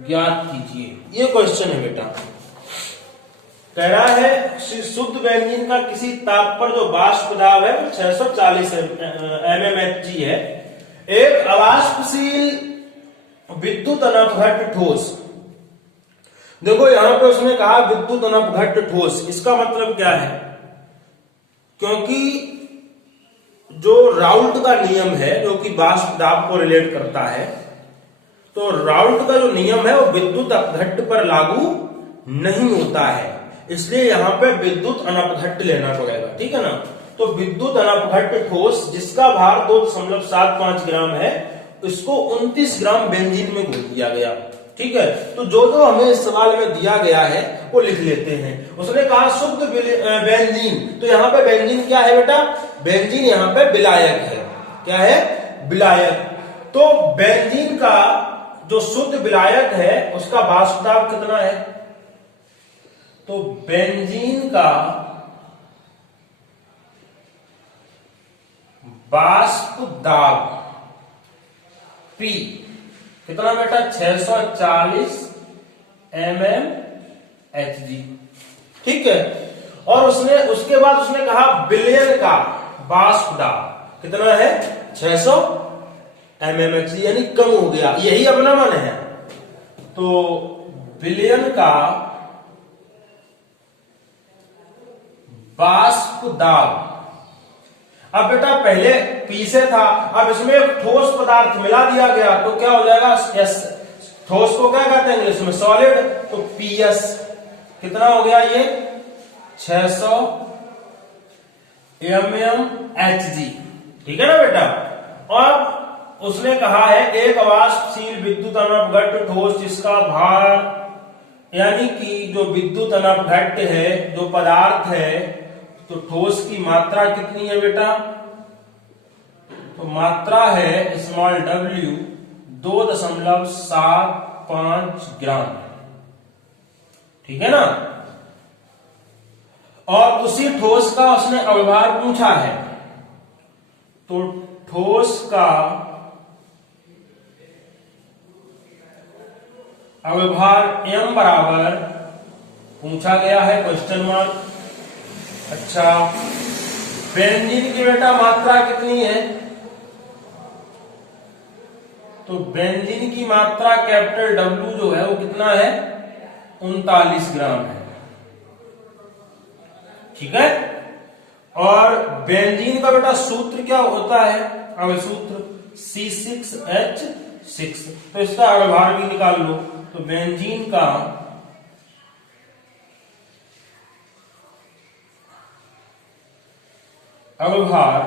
ज्ञात कीजिए। ये क्वेश्चन है बेटा, कह रहा है शुद्ध बेंजीन का किसी ताप पर जो वाष्प दाब है 640 mmHg है, एक अवाष्पशील विद्युत अनपघट्ट ठोस। देखो यहां पे उसने कहा विद्युत अनपघट्ट ठोस, इसका मतलब क्या है, क्योंकि जो राउल्ट का नियम है जो कि वाष्प दाब को रिलेट करता है, तो राउल्ट का जो नियम है वो विद्युत अपघट्ट पर लागू नहीं होता है, इसलिए यहां पे विद्युत अनपघट्ट लेना पड़ेगा, ठीक है ना। तो विद्युत अनपघट्ट ठोस जिसका भार 2.75 ग्राम है, इसको 29 ग्राम बेंजीन में घोल दिया गया, ठीक है। तो जो जो हमें इस सवाल में दिया गया है वो लिख लेते हैं। उसने कहा शुद्ध बेंजीन, तो यहाँ पे बेंजीन क्या है बेटा, बेंजीन यहाँ पे विलायक है, क्या है, विलायक। तो बेंजीन का जो शुद्ध विलायक है उसका वाष्प दाब कितना है, तो बेंजीन का वाष्प दाब P कितना बेटा, 640 mmHg, ठीक है। और उसके बाद उसने कहा विलयन का वाष्प दाब कितना है, 600 mmHg, यानी कम हो गया, यही अपना मन है। तो विलयन का वाष्प दाब, अब बेटा पहले P से था, अब इसमें एक ठोस पदार्थ मिला दिया गया, तो क्या हो जाएगा, S। ठोस को क्या कहते हैं इंग्लिश में, सॉलिड, तो PS कितना हो गया, ये 600 mmHg, ठीक है ना बेटा। और उसने कहा है एक अवाष्पशील विद्युत अनपघट्ट ठोस जिसका भार, यानी कि जो विद्युत अनपघट्ट है जो पदार्थ है, तो ठोस की मात्रा कितनी है बेटा, तो मात्रा है स्मॉल w 2.75 ग्राम, ठीक है ना। और उसी ठोस का उसने अवभार पूछा है, तो ठोस का अवभार m बराबर पूछा गया है क्वेश्चन मार्क। अच्छा, बेंजीन की बेटा मात्रा कितनी है? तो बेंजीन की मात्रा कैपिटल डब्ल्यू जो है वो कितना है? 39 ग्राम है। ठीक है। और बेंजीन का बेटा सूत्र क्या होता है? अब सूत्र C6H6, तो इसका अवभार भी निकाल लो। तो बेंजीन का अवभार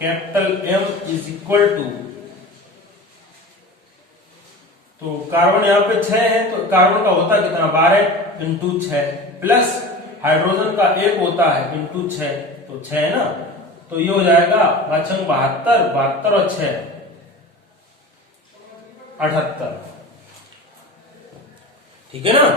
capital M is equal to, तो कार्बन यहां पे 6 है तो कार्बन का होता है कितना? 12 इंटू 6 प्लस हाइड्रोजन का 1 होता है इंटू 6, तो 6 है ना, तो ये हो जाएगा 72, 72 और 6 78। ठीक है ना।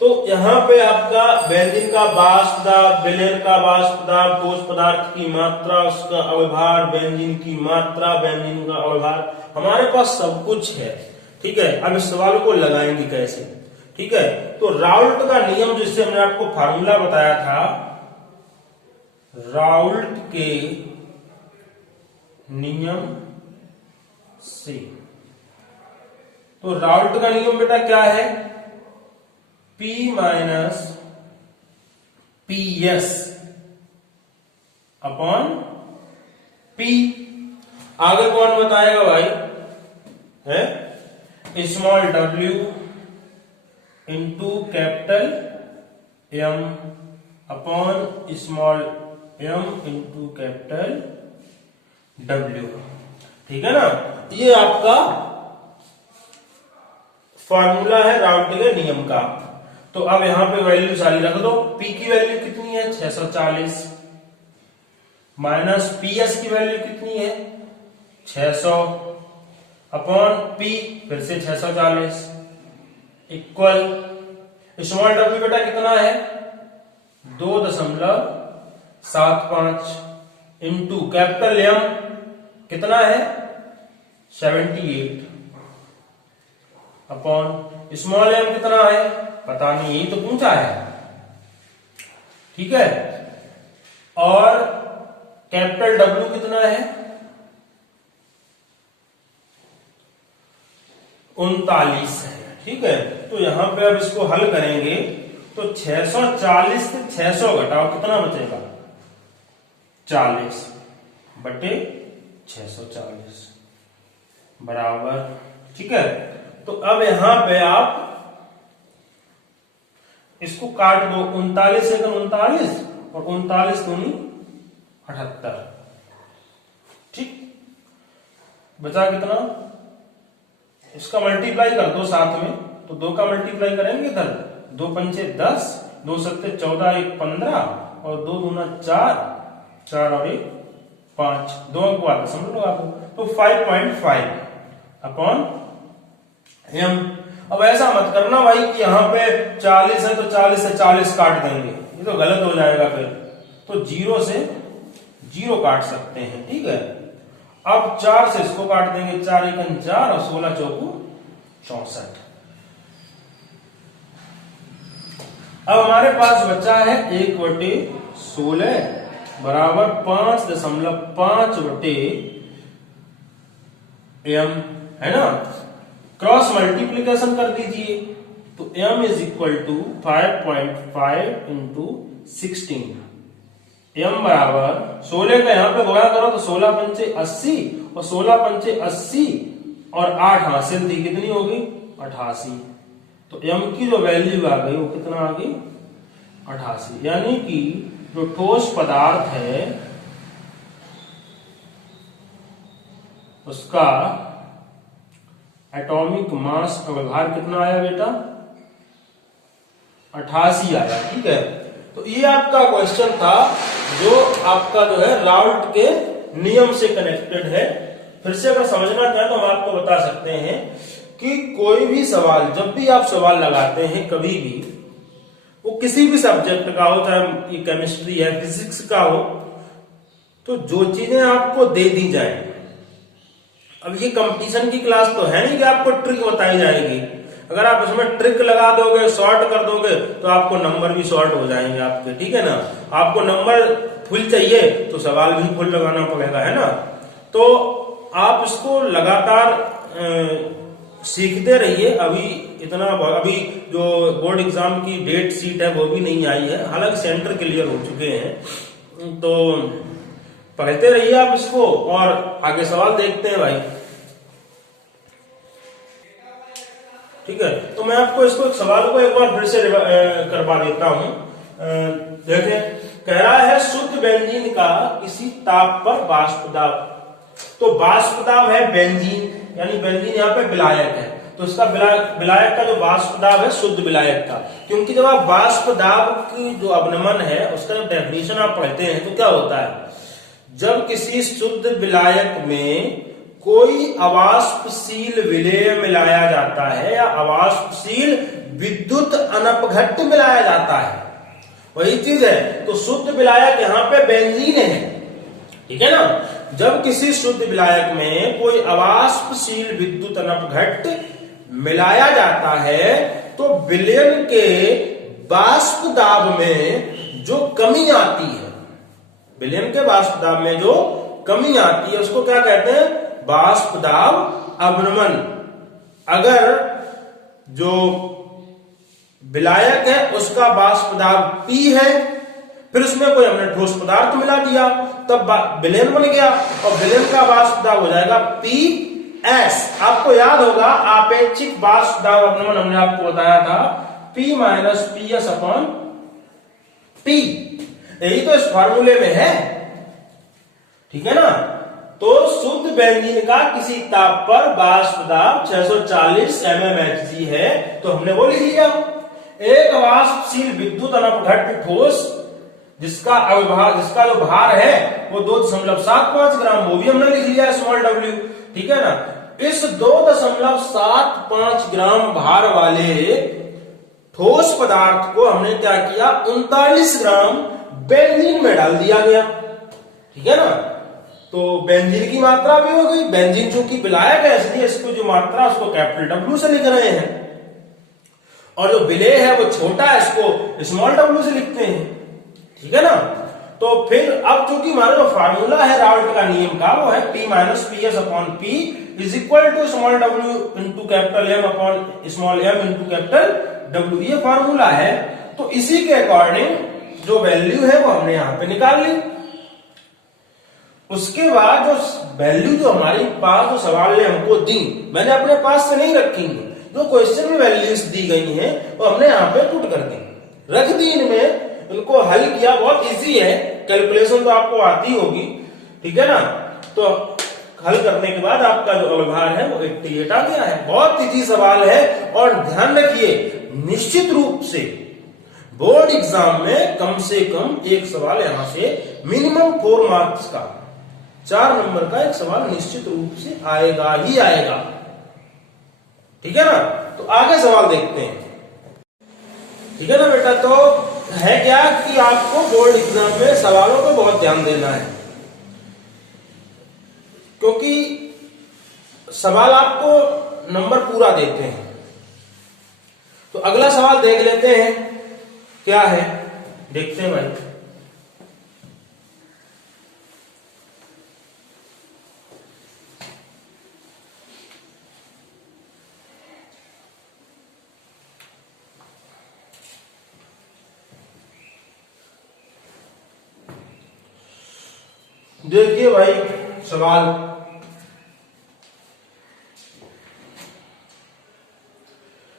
तो यहां पे आपका बेंजीन का वाष्प दाब, विलयन का वाष्प दाब, ठोस पदार्थ की मात्रा, उसका अवभार, बेंजीन की मात्रा, बेंजीन का अवभार, हमारे पास सब कुछ है। ठीक है। अब इस सवाल को लगाएंगे कैसे? ठीक है। तो राउल्ट का नियम, जिससे हमने आपको फार्मूला बताया था, राउल्ट के नियम से, तो राउल्ट का नियम बेटा क्या है? P minus PS upon P। आगे कौन बताएगा भाई? है small w into capital M upon small m into capital W। ठीक है ना। ये आपका फॉर्मूला है राउल्ट के नियम का। तो अब यहां पे वैल्यू सारी रख दो। P की वैल्यू कितनी है? 640 माइनस PS की वैल्यू कितनी है? 600 अपॉन P फिर से 640 इक्वल स्मॉल w बेटा कितना है? 2.75 इंटू कैपिटल M कितना है? 78 अपॉन स्मॉल m कितना है? पता नहीं, यही तो पूछा है। ठीक है। और कैपिटल W कितना है? 39 है। ठीक है। तो यहां पे अब इसको हल करेंगे तो 640 से 600 घटाओ, कितना बचेगा? 40 बटे 640 बराबर। ठीक है। तो अब यहां पे आप इसको काट दो। 39 से 39 और 39 दूनी 78। ठीक, बचा कितना? इसका मल्टीप्लाई कर दो साथ में, तो 2 का मल्टीप्लाई करेंगे इधर, 2 पंचे 10, 2 सत्ते 14, 1 15 और 2 दूना 4, 4 और 1 5, 2 अंक बाद समझ लो आप। तो 5.5 अपॉन M। अब ऐसा मत करना भाई कि यहां पे 40 है तो 40 से 40 काट देंगे, ये तो गलत हो जाएगा फिर। तो 0 से 0 काट सकते हैं। ठीक है। अब 4 से इसको काट देंगे, 4 1 4 और 16 चौकू 64। अब हमारे पास बचा है 1/16 बराबर 5.5/M, है ना। क्रॉस मल्टीप्लीकेशन कर दीजिए, तो M is equal to 5.5 into 16। M बराबर 16 का यहां पे गुणा करो तो 16 पंचे 80 और 16 पंचे 80 और 8 हासिल थी, कितनी होगी? 88। तो M की जो वैल्यू आ गई वो कितना आ गई? 88। यानी कि जो ठोस पदार्थ है उसका एटॉमिक मास का व्यवहार कितना आया बेटा? 88 आया। ठीक है। तो ये आपका क्वेश्चन था जो आपका जो है राउल्ट के नियम से कनेक्टेड है। फिर से अगर समझना चाहें तो हम आपको बता सकते हैं कि कोई भी सवाल, जब भी आप सवाल लगाते हैं कभी भी, वो किसी भी सब्जेक्ट का हो, चाहे ये केमिस्ट्री है, फिजिक्स का हो, तो जो चीजें आपको दे दी जाए, अब ये कंपटीशन की क्लास तो है नहीं कि आपको ट्रिक बताई जाएगी। अगर आप इसमें ट्रिक लगा दोगे, शॉर्ट कर दोगे, तो आपको नंबर भी शॉर्ट हो जाएंगे आपके, ठीक है ना। आपको नंबर फुल चाहिए तो सवाल भी फुल लगाना पड़ेगा, है ना। तो आप इसको लगातार सीखते रहिए। अभी जो बोर्ड एग्जाम की डेट शीट है वो भी नहीं आई है, हालांकि सेंटर क्लियर हो चुके हैं। तो पढ़ते रहिए आप इसको और आगे सवाल देखते हैं भाई, ठीक है। तो मैं आपको इसको सवाल को एक बार फिर से करवा देता हूं। देखें, कह रहा है शुद्ध बेंजीन का किसी ताप पर वाष्प दाब। तो वाष्प दाब है बेंजीन, यानी बेंजीन यहाँ पे विलायक है, तो इसका विलायक का जो वाष्प दाब है शुद्ध विलायक का। क्योंकि जब आप वाष्प दाब की जो अवनमन है उसका जब डेफिनेशन आप पढ़ते हैं तो क्या होता है, जब किसी शुद्ध विलायक में कोई अवाष्पशील विलेय मिलाया जाता है या अवाष्पशील विद्युत अनपघट्ट मिलाया जाता है, वही चीज है। तो शुद्ध विलायक यहाँ पे बेंजीन है, ठीक है ना। जब किसी शुद्ध विलायक में कोई अवाष्पशील विद्युत अनपघट्ट मिलाया जाता है तो विलयन के वाष्प दाब में जो कमी आती है, विलयन के वाष्प दाब में जो कमी आती है उसको क्या कहते हैं, वाष्प दाब अवनमन। अगर जो विलायक है उसका वाष्प दाब P है, फिर उसमें कोई हमने ठोस पदार्थ मिला दिया, तब विलयन बन गया और विलयन का वाष्प दाब हो जाएगा PS। आपको याद होगा आपेक्षिक वाष्प दाब अवनमन हमने आपको बताया था P minus PS upon P, यही तो इस फार्मूले में है, ठीक है ना। तो शुद्ध बेंजीन का किसी ताप पर वाष्प दाब 640 mmHg है, तो हमने वो लिख लिया। एक वाष्पशील विद्युत अनपघट्ट ठोस जिसका जो भार है वो 2.75 ग्राम, वो भी हमने लिख लिया स्मॉल w, ठीक है ना। इस 2.75 ग्राम भार वाले ठोस पदार्थ को हमने क्या किया, 39 ग्राम बेंजीन में डाल दिया गया, ठीक है ना। तो बेंजीन की मात्रा भी हो गई, बेंजीन चूंकि विलायक है इसलिए इसको जो मात्रा उसको कैपिटल W से लिख रहे हैं, और जो विलेय है वो छोटा है इसको स्मॉल w से लिखते हैं, ठीक है ना। तो फिर अब चूंकि हमारा जो फार्मूला है राउल्ट का नियम का वो है P minus PS upon P is equal to small w into capital M upon small m into capital W, ये फार्मूला है। तो इसी के अकॉर्डिंग जो वैल्यू है वो हमने यहां पे निकाल ली। उसके बाद जो वैल्यू जो हमारी पास जो सवाल ने हमको दी, मैंने अपने पास से नहीं रखी, जो क्वेश्चन में वैल्यूज दी गई हैं वो हमने यहाँ पे पुट कर दी, रख दी इनमें, इनको हल किया। बहुत इजी है, कैलकुलेशन तो आपको आती होगी, ठीक है ना। तो हल करने के बाद आपका जो अवभार है वो 88 आ गया है। बहुत इजी सवाल है, और ध्यान रखिए निश्चित रूप से बोर्ड एग्जाम में कम से कम एक सवाल यहां से मिनिमम 4 मार्क्स का 4 नंबर का एक सवाल निश्चित रूप से आएगा ही आएगा, ठीक है ना। तो आगे सवाल देखते हैं, ठीक है ना बेटा। तो है क्या कि आपको बोर्ड एग्जाम में सवालों पे बहुत ध्यान देना है, क्योंकि सवाल आपको नंबर पूरा देते हैं। तो अगला सवाल देख लेते हैं क्या है, देखते हैं भाई। देखिए भाई सवाल,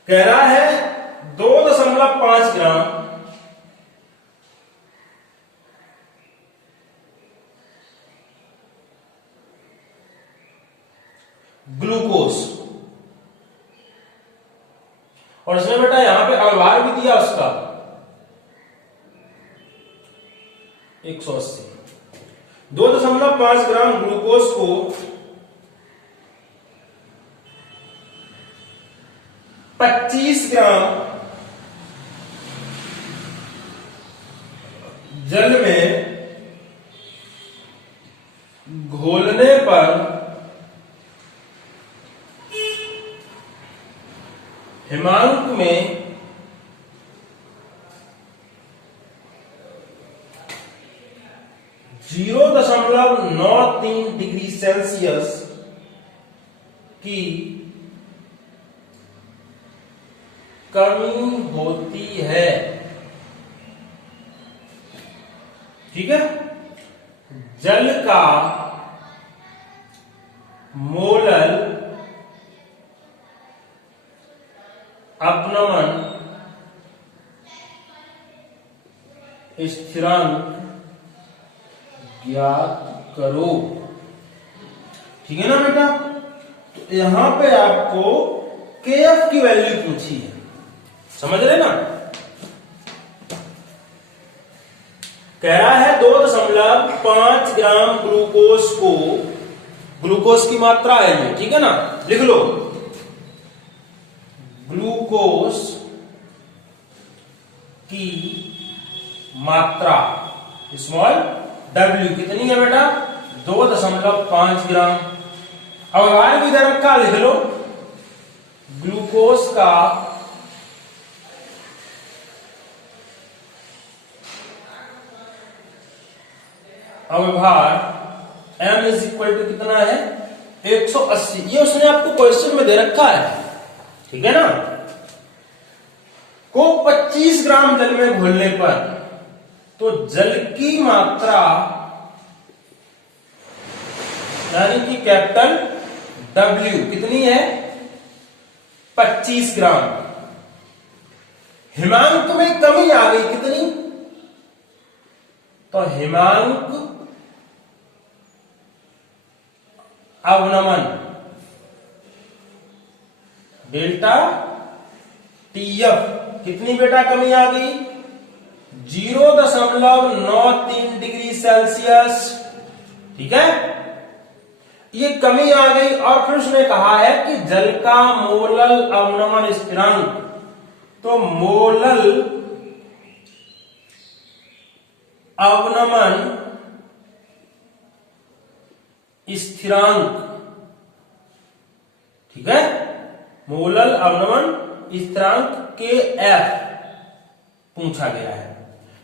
कह रहा है 2.5 ग्राम ग्लूकोज, और इसमें बेटा यहां पे अवभार भी दिया उसका 180। 2.5 ग्राम ग्लूकोज को 25 ग्राम जल में घोलने पर हिमांक में .93 डिग्री सेल्सियस की कमी होती है। ठीक है, जल का मोलल अपनमन स्थिरांक ज्ञात करो। ठीक है ना बेटा, तो यहां पे आपको KF की वैल्यू पूछी है, समझ रहे ना। कह रहा है 2.5 ग्राम ग्लूकोज को, ग्लूकोज की मात्रा है ये, ठीक है ना, लिख लो। ग्लूकोज की मात्रा स्मॉल w कितनी है बेटा, 2.5 ग्राम। अब आर भी इधर रखा, लिख लो ग्लूकोज का अव्यवहार m इज इक्वल टू कितना है, 180। ये उसने आपको क्वेश्चन में दे रखा है, ठीक है ना। को 25 ग्राम जल में घोलने पर तो जल की मात्रा यानी कि कैपिटल W कितनी है, 25 ग्राम। हिमांक में कमी आ गई कितनी, तो हिमांक अवनमन डेल्टा TF कितनी बेटा कमी आ गई, 0.93 डिग्री सेल्सियस। ठीक है, ये कमी आ गई। और फिर उसने कहा है कि जल का मोलल अवनमन स्थिरांक, तो मोलल अवनमन स्थिरांक, ठीक है, मोलल अवनमन स्थिरांक KF पूछा गया है।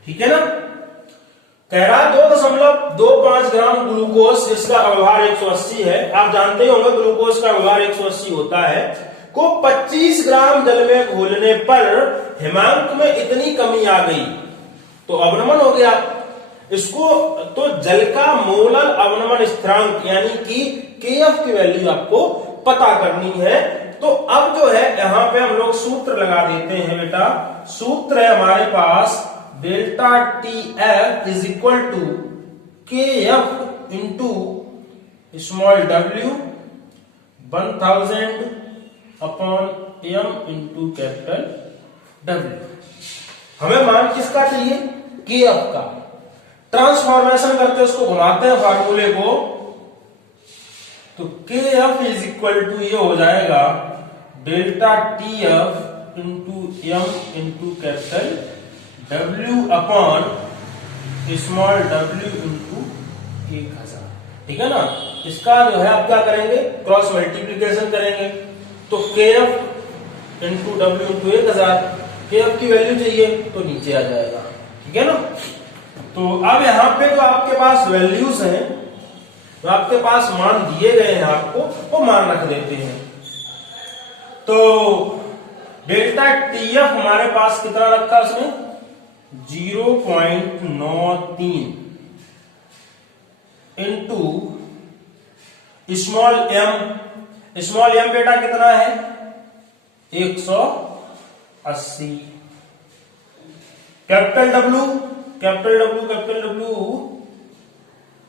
ठीक है ना। कह रहा 2.25 ग्राम ग्लूकोज जिसका अव्यवहार 180 है, आप जानते ही होंगे ग्लूकोज का अव्यवहार 180 होता है, को 25 ग्राम जल में घोलने पर हिमांक में इतनी कमी आ गई तो अवनमन हो गया इसको। तो जल का मोलल अवनमन स्थिरांक यानी कि KF की वैल्यू आपको पता करनी है। तो अब जो है यहां पे हम लोग सूत्र लगा देते हैं बेटा। सूत्र है हमारे पास delta TF is equal to KF into small w 1000 upon m into capital W। हमें मान किसका चाहिए, KF का। ट्रांसफॉर्मेशन करके उसको घुमाते हैं फार्मूले को, तो KF इज इक्वल टू ये हो जाएगा delta TF into m into capital W upon small w into 1000। ठीक है ना। इसका जो है आप क्या करेंगे, क्रॉस मल्टीप्लीकेशन करेंगे, तो KF into W into 1000, KF की वैल्यू चाहिए तो नीचे आ जाएगा। ठीक है ना। तो अब यहां पे जो आपके पास वैल्यूज हैं, तो आपके पास मान दिए गए हैं आपको, वो मान रख देते हैं। तो डेल्टा TF हमारे पास कितना रखा उसने, 0.93 इंटू स्मॉल m बेटा कितना है 180, कैपिटल W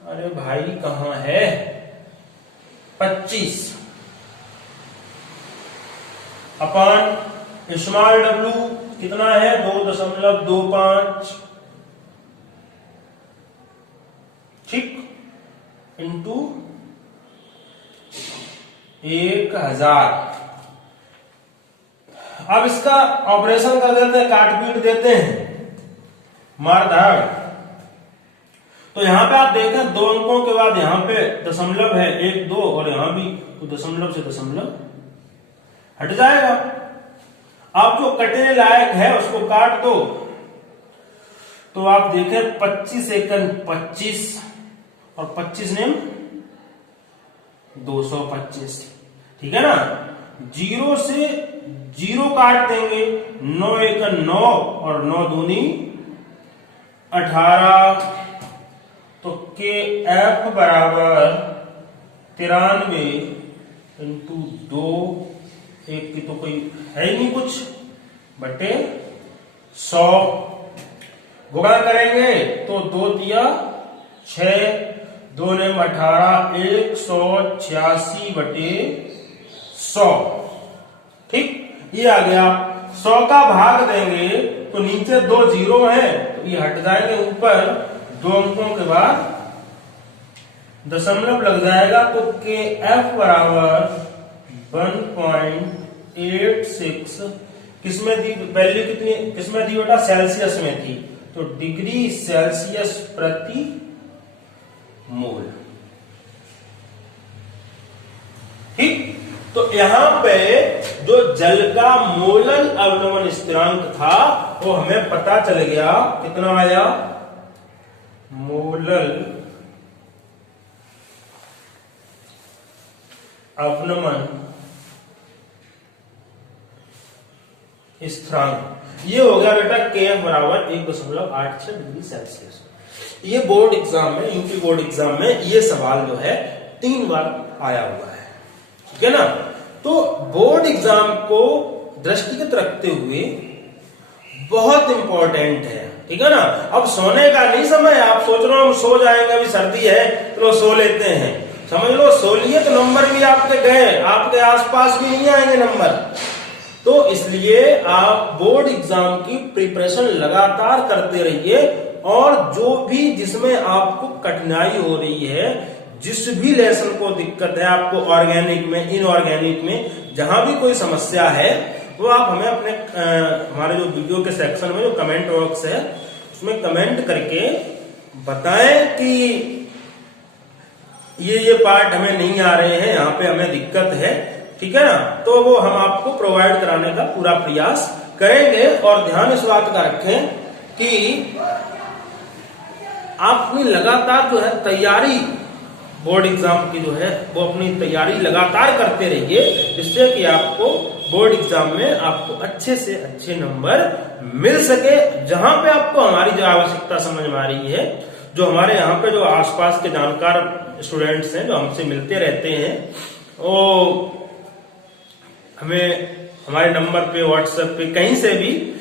अरे भाई कहां है 25 अपॉन स्मॉल w कितना है 2.25, ठीक, इंटू 1000। अब इसका ऑपरेशन कर देते हैं, काट पीट देते हैं, मार धाड़। तो यहां पे आप देखें 2 अंकों के बाद यहां पे दशमलव है 1 2 और यहां भी, तो दशमलव से दशमलव हट जाएगा। अब जो कटने लायक है उसको काट दो। तो आप देखें 25 एकन 25 और 25 ने 225, ठीक है ना। 0 से 0 काट देंगे, 9 एकन 9 और 9 दूनी 18। तो के एफ बराबर 93 इंटू 2, एक की तो कोई है ही नहीं कुछ, बटे 100 गुणा करेंगे तो 2 दिया 6, 2 ने 18, 186 बटे 100, ठीक। ये आ गया। 100 का भाग देंगे तो नीचे 2 0 है तो ये हट जाएंगे, ऊपर 2 अंकों के बाद दशमलव लग जाएगा। तो के एफ बराबर 1.86, किसमें थी वैल्यू, कितनी किसमें थी बेटा, सेल्सियस में थी, तो डिग्री सेल्सियस प्रति मोल, ठीक। तो यहां पे जो जल का मोलल अवनमन स्थिरांक था वो हमें पता चल गया, कितना आया, मोलल अवनमन स्थिरांक। ये हो गया बेटा के एफ बराबर 1.86 डिग्री सेल्सियस। ये बोर्ड एग्जाम में, यूपी बोर्ड एग्जाम में ये सवाल जो है 3 बार आया हुआ है, ठीक है ना। तो बोर्ड एग्जाम को दृष्टिगत रखते हुए बहुत इंपॉर्टेंट है, ठीक है ना। अब सोने का नहीं समय, आप सोच रहे हो हम सो जाएंगे, अभी सर्दी है तो सो लेते हैं, समझ लो सो लिए तो नंबर भी आपके गए, आपके आसपास भी नहीं आएंगे नंबर। तो इसलिए आप बोर्ड एग्जाम की प्रिपरेशन लगातार करते रहिए, और जो भी जिसमें आपको कठिनाई हो रही है, जिस भी लेसन को दिक्कत है आपको, ऑर्गेनिक में, इनऑर्गेनिक में, जहां भी कोई समस्या है, वो आप हमें अपने हमारे जो वीडियो के सेक्शन में जो कमेंट बॉक्स है उसमें कमेंट करके बताएं कि ये पार्ट हमें नहीं आ रहे हैं, यहाँ पे हमें दिक्कत है, ठीक है ना। तो वो हम आपको प्रोवाइड कराने का पूरा प्रयास करेंगे। और ध्यान इस बात का रखें कि आप अपनी लगातार जो है तैयारी, बोर्ड एग्जाम की जो है वो अपनी तैयारी लगातार करते रहिए, जिससे कि आपको बोर्ड एग्जाम में आपको अच्छे से अच्छे नंबर मिल सके। जहां पे आपको हमारी जो आवश्यकता समझ में आ रही है, जो हमारे यहाँ पे जो आसपास के जानकार स्टूडेंट्स हैं जो हमसे मिलते रहते हैं, वो हमें हमारे नंबर पे, व्हाट्सएप पे, कहीं से भी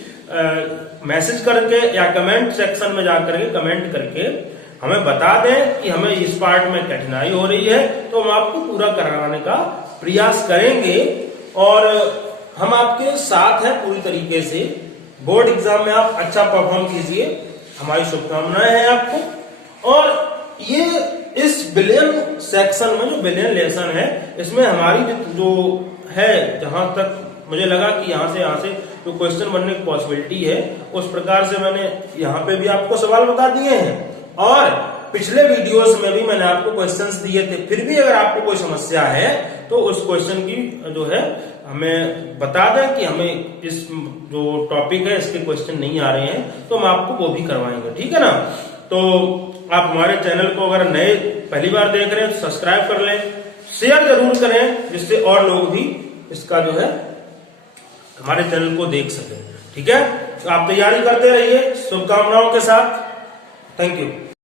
मैसेज करके या कमेंट सेक्शन में जाकर के कमेंट करके हमें बता दें कि हमें इस पार्ट में कठिनाई हो रही है, तो हम आपको पूरा कराने का प्रयास करेंगे और हम आपके साथ हैं पूरी तरीके से। बोर्ड एग्जाम में आप अच्छा परफॉर्म कीजिए, हमारी शुभकामनाएं हैं आपको। और ये इस बिलियन सेक्शन में जो बिलियन लेसन है, इसमें हमारी जो है, जहां तक मुझे लगा कि यहाँ से जो क्वेश्चन बनने की पॉसिबिलिटी है, उस प्रकार से मैंने यहाँ पे भी आपको सवाल बता दिए हैं, और पिछले वीडियोस में भी मैंने आपको क्वेश्चंस दिए थे। फिर भी अगर आपको कोई समस्या है तो उस क्वेश्चन की जो है हमें बता दें कि हमें इस जो टॉपिक है इसके क्वेश्चन नहीं आ रहे हैं, तो हम आपको वो भी करवाएंगे, ठीक है ना। तो आप हमारे चैनल को अगर नए पहली बार देख रहे हैं तो सब्सक्राइब कर लें, शेयर जरूर करें, जिससे और लोग भी इसका जो है हमारे चैनल को देख सकें, ठीक है। तो आप तैयारी करते रहिए शुभकामनाओं के साथ। Thank you.